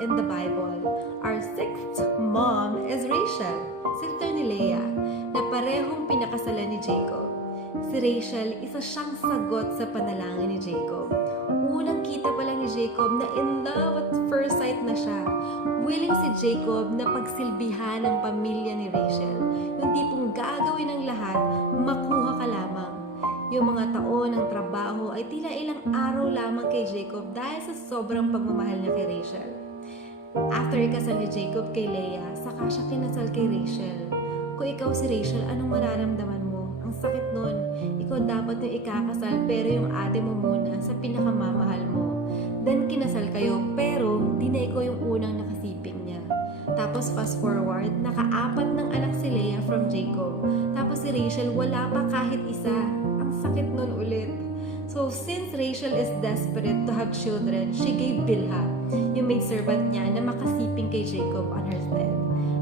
in the Bible. Our sixth mom is Rachel, sister ni Leah, na parehong pinakasalan ni Jacob. Si Rachel, isa siyang sagot sa panalangin ni Jacob. Unang kita pa lang ni Jacob na in love at first sight na siya. Willing si Jacob na pagsilbihan ng pamilya ni Rachel. Yung tipong gagawin ng lahat, makuha ka lamang. Yung mga taon ng trabaho ay tila ilang araw lamang kay Jacob dahil sa sobrang pagmamahal niya kay Rachel. After ikasal ni Jacob kay Leah, saka siya kinasal kay Rachel. Kung ikaw si Rachel, anong mararamdaman mo? Ang sakit nun. Ikaw dapat yung ikakasal pero yung ate mo muna sa pinakamamahal mo. Then kinasal kayo pero di na ikaw yung unang nakasiping niya. Tapos fast forward, nakaapat ng anak si Leah from Jacob. Tapos si Rachel wala pa kahit isa. Ang sakit nun ulit. So since Rachel is desperate to have children, she gave Bilhah, yung maidservant niya, na makasiping kay Jacob on her stead.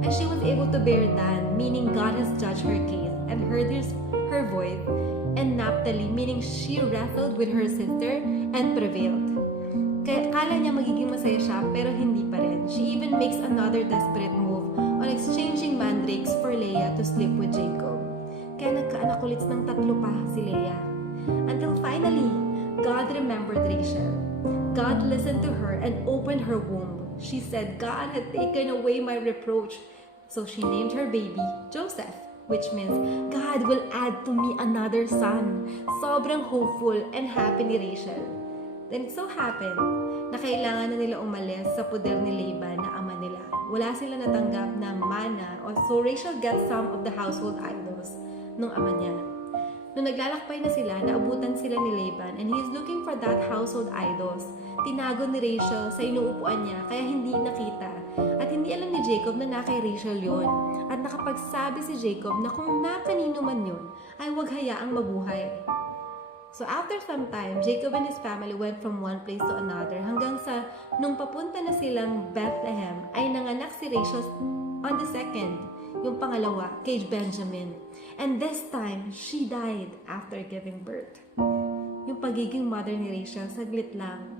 And she was able to bear Dan, meaning God has judged her case and heard her voice, and Naphtali, meaning she wrestled with her sister and prevailed. Kaya kala niya magiging masaya siya, pero hindi pa rin. She even makes another desperate move on exchanging mandrakes for Leah to sleep with Jacob. Kaya nagkaanak ulit ng 3 pa si Leah. Until finally, God remembered Rachel. God listened to her and opened her womb. She said God had taken away my reproach. So she named her baby Joseph, which means God will add to me another son. Sobrang hopeful and happy ni Rachel. Then it so happened na kailangan na nila umalis sa poder ni Laban na ama nila. Wala sila natanggap na mana, so Rachel got some of the household idols nung ama niya. Nung naglalakbay na sila, naabutan sila ni Laban and he's looking for that household idols. Tinago ni Rachel sa inuupuan niya kaya hindi nakita. At hindi alam ni Jacob na na kay Rachel yun. At nakapagsabi si Jacob na kung na kanino man yun, ay huwag hayaang mabuhay. So after some time, Jacob and his family went from one place to another hanggang sa nung papunta na silang Bethlehem ay nanganak si Rachel on the second, yung pangalawa, kay Benjamin. And this time, she died after giving birth. Yung pagiging mother ni Rachel, saglit lang.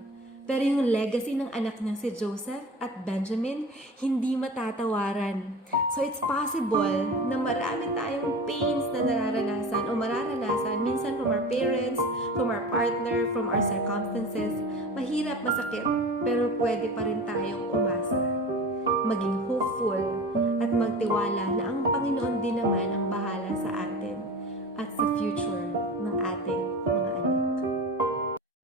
Pero yung legacy ng anak niya si Joseph at Benjamin, hindi matatawaran. So it's possible na marami tayong pains na nararanasan o mararanasan minsan from our parents, from our partner, from our circumstances. Mahirap, masakit, pero pwede pa rin tayong umasa. Maging hopeful at magtiwala na ang Panginoon din naman ang